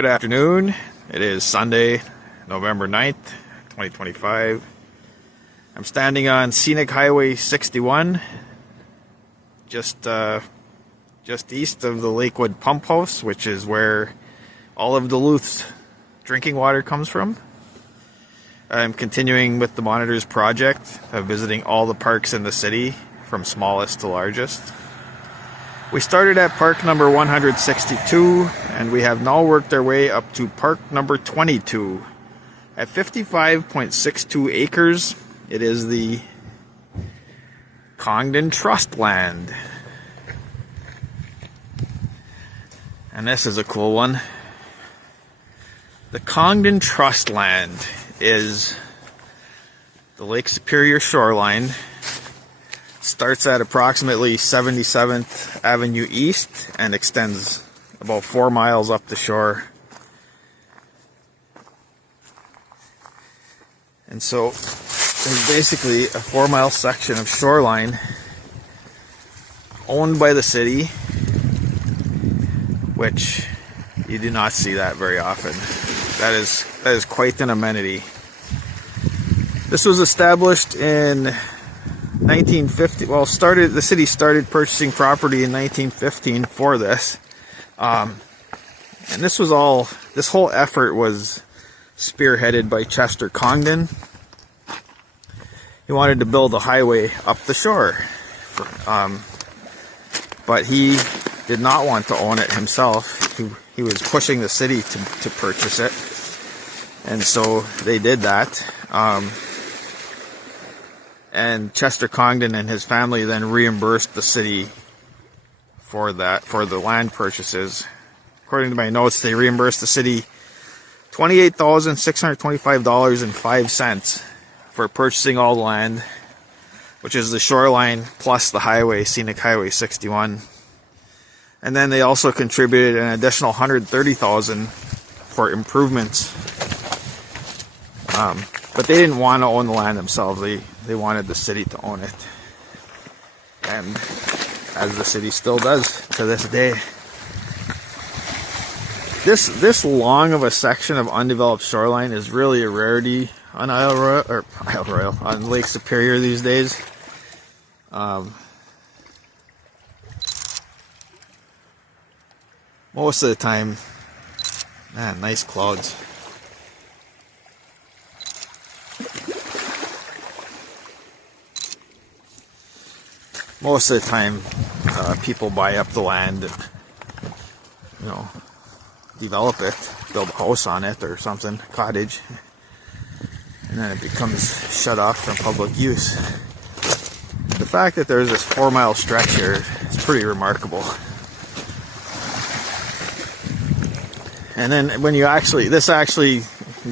Good afternoon. It is Sunday, November 9th, 2025. I'm standing on Scenic Highway 61, just east of the Lakewood Pump House, which is where all of Duluth's drinking water comes from. I'm continuing with the Monitors project of visiting all the parks in the city, from smallest to largest. We started at park number 162, and we have now worked our way up to park number 22. At 55.62 acres, it is the Congdon Trust Land. And this is a cool one. The Congdon Trust Land is the Lake Superior shoreline. Starts at approximately 77th Avenue East and extends about 4 miles up the shore. And so there's basically a 4-mile section of shoreline owned by the city, which you do not see that very often. That is quite an amenity. This was established in 1950. Well, the city started purchasing property in 1915 for this, and this whole effort was spearheaded by Chester Congdon. He wanted to build a highway up the shore, but he did not want to own it himself. He was pushing the city to purchase it, and so they did that. And Chester Congdon and his family then reimbursed the city for the land purchases. According to my notes, they reimbursed the city $28,625.05 for purchasing all the land, which is the shoreline plus the highway, Scenic Highway 61. And then they also contributed an additional $130,000 for improvements. But they didn't want to own the land themselves. They wanted the city to own it. And as the city still does to this day. This long of a section of undeveloped shoreline is really a rarity on on Lake Superior these days. Most of the time, man, nice clouds. Most of the time, people buy up the land and, develop it, build a house on it or something, cottage, and then it becomes shut off from public use. The fact that there's this 4-mile stretch here is pretty remarkable. And then when this actually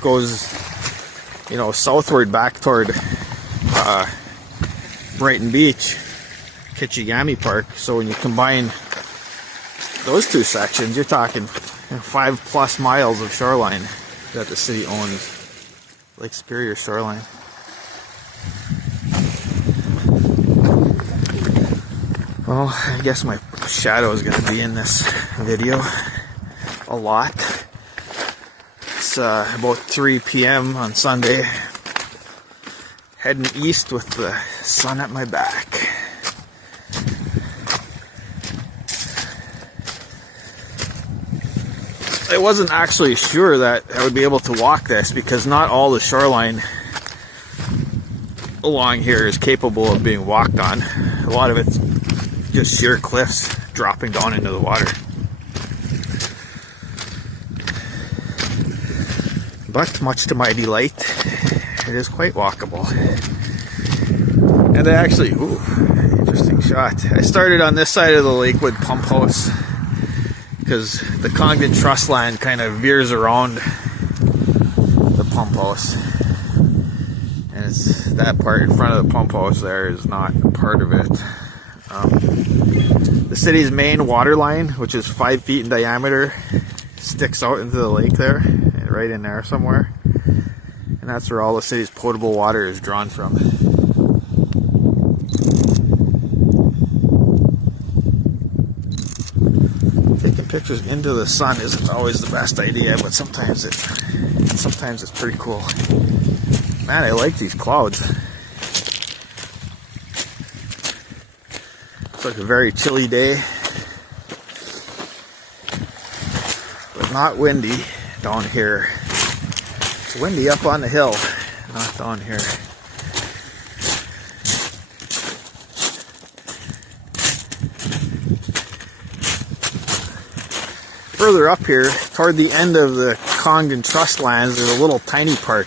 goes, southward back toward Brighton Beach, Kitchigami Park. So when you combine those two sections, you're talking 5+ miles of shoreline that the city owns. Lake Superior shoreline. Well, I guess my shadow is going to be in this video a lot. It's about 3 p.m. on Sunday. Heading east with the sun at my back. I wasn't actually sure that I would be able to walk this because not all the shoreline along here is capable of being walked on. A lot of it's just sheer cliffs dropping down into the water. But much to my delight, it is quite walkable. And I actually, interesting shot. I started on this side of the Lakewood Pump House, because the Congdon Trust Land kind of veers around the pump house, and it's that part in front of the pump house there is not part of it. The city's main water line, which is 5 feet in diameter, sticks out into the lake there, right in there somewhere, and that's where all the city's potable water is drawn from. pictures into the sun isn't always the best idea, but sometimes it's pretty cool. Man, I like these clouds. It's like a very chilly day, but not windy down here. It's windy up on the hill, not down here. Further up here, toward the end of the Congdon Trust lands, there's a little tiny park.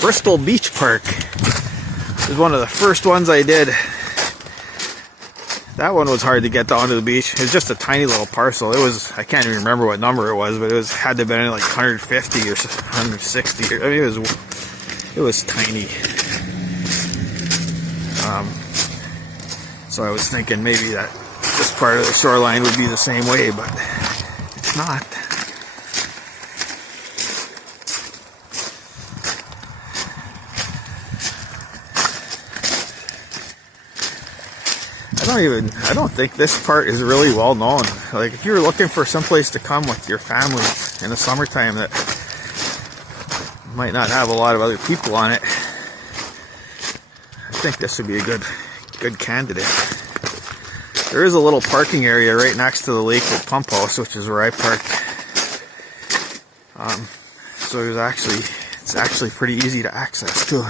Bristol Beach Park. It was one of the first ones I did. That one was hard to get down to the beach. It was just a tiny little parcel. It was, I can't even remember what number it was, but had to have been like 150 or 160. I mean, it was tiny. So I was thinking maybe that this part of the shoreline would be the same way, but it's not. I don't think this part is really well known. Like, if you're looking for someplace to come with your family in the summertime that might not have a lot of other people on it, I think this would be a good candidate. There is a little parking area right next to the Lakewood Pump House, which is where I parked. So it's actually pretty easy to access too.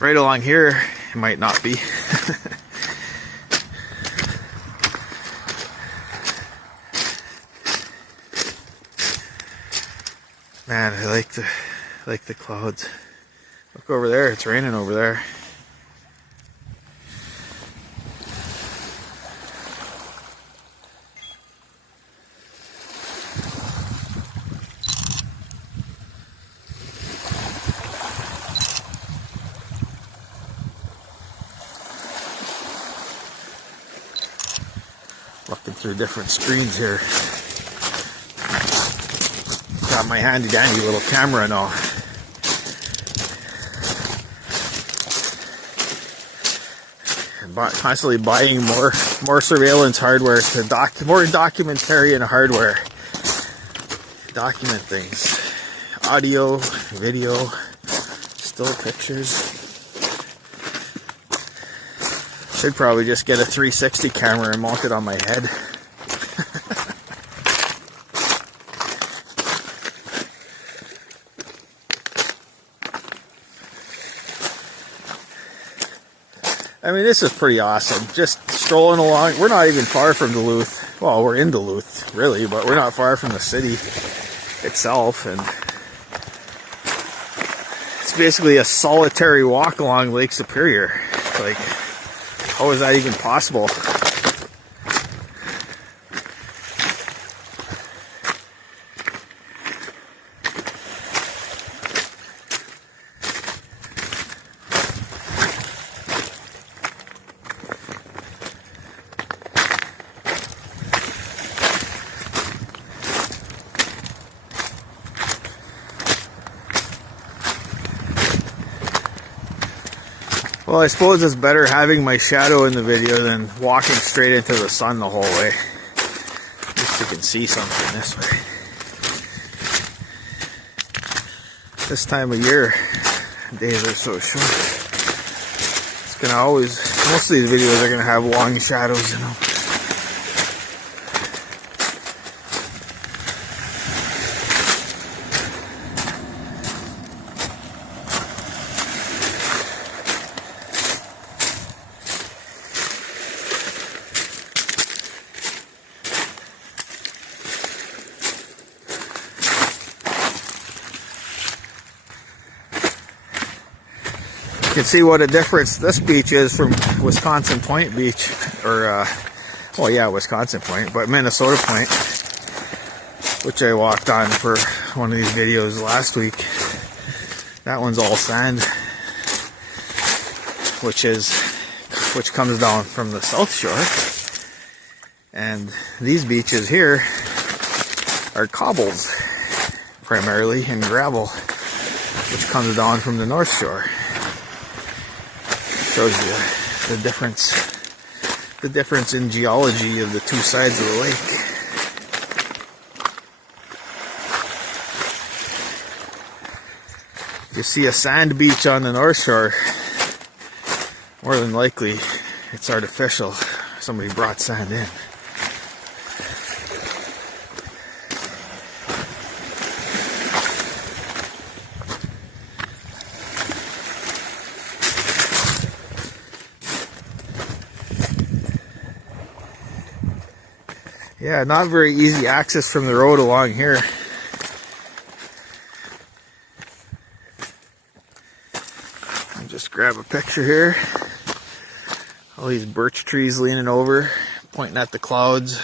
Right along here, it might not be. Man, I like the clouds. Look over there, it's raining over there. Looking through different screens here. Got my handy dandy little camera and all. And constantly buying more surveillance hardware to more documentarian hardware. Document things. Audio, video, still pictures. Should probably just get a 360 camera and mount it on my head. I mean, this is pretty awesome. Just strolling along. We're not even far from Duluth. Well, we're in Duluth, really, but we're not far from the city itself. And it's basically a solitary walk along Lake Superior. Like, how is that even possible? Well, I suppose it's better having my shadow in the video than walking straight into the sun the whole way. At least you can see something this way. This time of year, days are so short. It's gonna always, most of these videos are gonna have long shadows in them. You can see what a difference this beach is from Wisconsin Point Beach, or, well, yeah, Wisconsin Point, but Minnesota Point, which I walked on for one of these videos last week. That one's all sand, which comes down from the South Shore, and these beaches here are cobbles, primarily, and gravel, which comes down from the North Shore. Shows you the difference in geology of the two sides of the lake. If you see a sand beach on the North Shore, more than likely it's artificial. Somebody brought sand in. Yeah, not very easy access from the road along here. I'll just grab a picture here. All these birch trees leaning over, pointing at the clouds.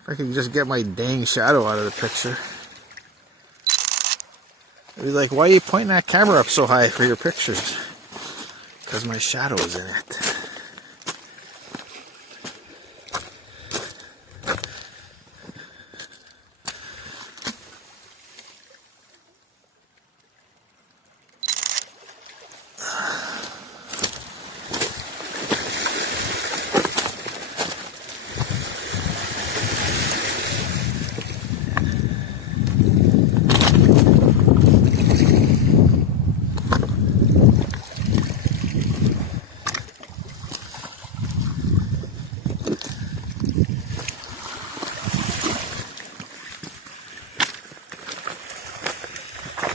If I could just get my dang shadow out of the picture. I'd be like, why are you pointing that camera up so high for your pictures? Because my shadow is in it.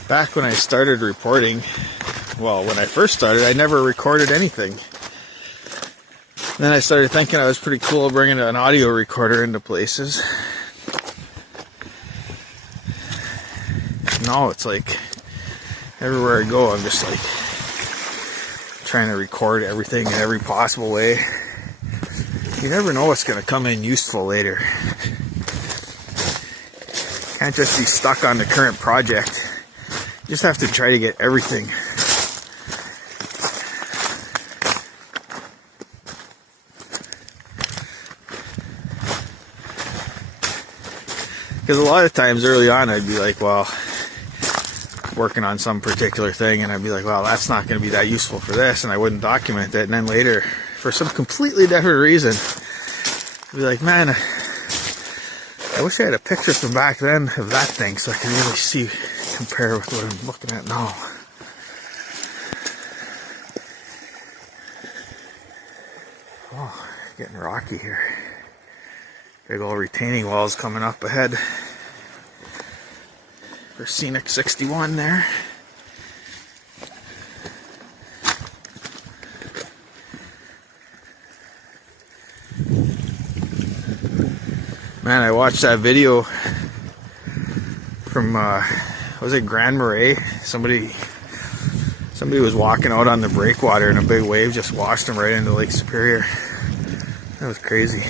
Back when I started reporting, well, when I first started, I never recorded anything. Then I started thinking I was pretty cool bringing an audio recorder into places. Now it's like, everywhere I go, I'm just like trying to record everything in every possible way. You never know what's going to come in useful later. Can't just be stuck on the current project. You just have to try to get everything. Because a lot of times early on I'd be like, well, working on some particular thing, and I'd be like, well, that's not going to be that useful for this, and I wouldn't document it. And then later, for some completely different reason, I'd be like, man, I wish I had a picture from back then of that thing so I could really see, compare with what I'm looking at now. Oh, getting rocky here. Big old retaining walls coming up ahead. For Scenic 61 there. Man, I watched that video from was it Grand Marais? Somebody was walking out on the breakwater and a big wave just washed them right into Lake Superior. That was crazy.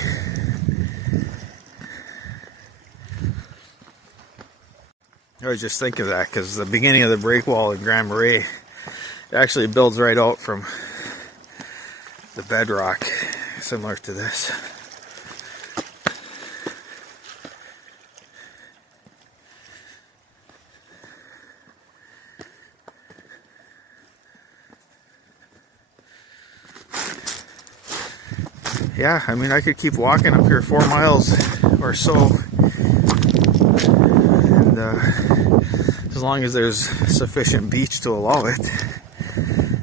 I was just thinking of that because the beginning of the breakwall in Grand Marais, it actually builds right out from the bedrock, similar to this. Yeah, I mean, I could keep walking up here 4 miles or so, and as long as there's sufficient beach to allow it,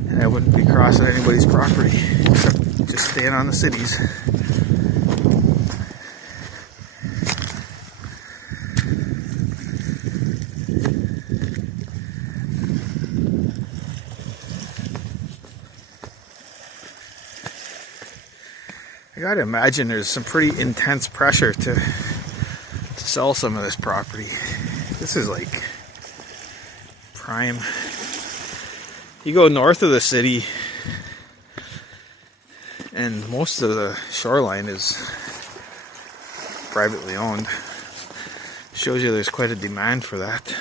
and I wouldn't be crossing anybody's property, except just staying on the cities. I gotta imagine there's some pretty intense pressure to sell some of this property. This is like prime. You go north of the city and most of the shoreline is privately owned. Shows you there's quite a demand for that.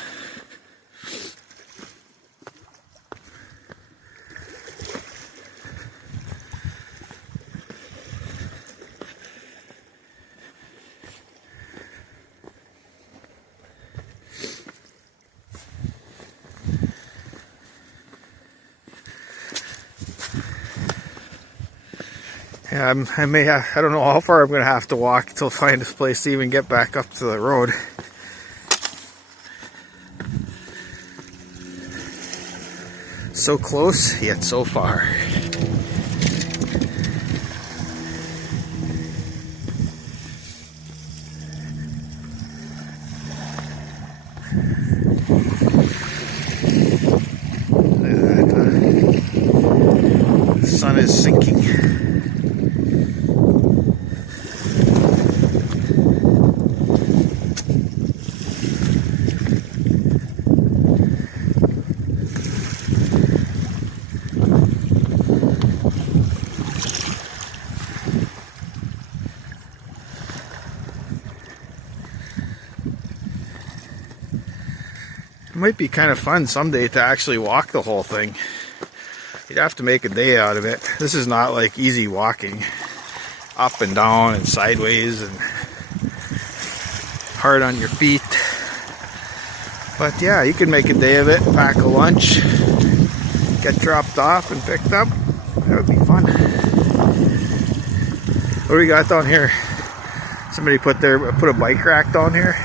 Yeah, I don't know how far I'm going to have to walk till find a place to even get back up to the road. So close, yet so far. The sun is sinking. It might be kind of fun someday to actually walk the whole thing. You'd have to make a day out of it. This is not like easy walking. Up and down and sideways and hard on your feet. But yeah, you can make a day of it, pack a lunch, get dropped off and picked up. That would be fun. What do we got down here? Somebody put a bike rack down here.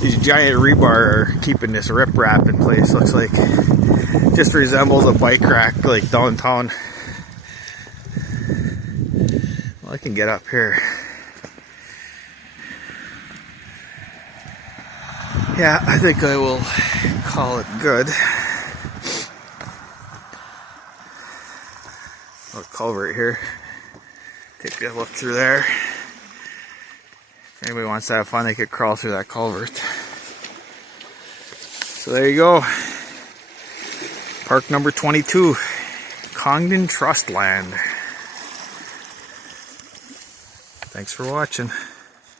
These giant rebar are keeping this riprap in place. Looks like just resembles a bike rack like downtown. Well, I can get up here. Yeah, I think I will call it good. Little culvert here. Take a look through there. If anybody wants to have fun, they could crawl through that culvert. So there you go. Park number 22. Congdon Trust Land. Thanks for watching.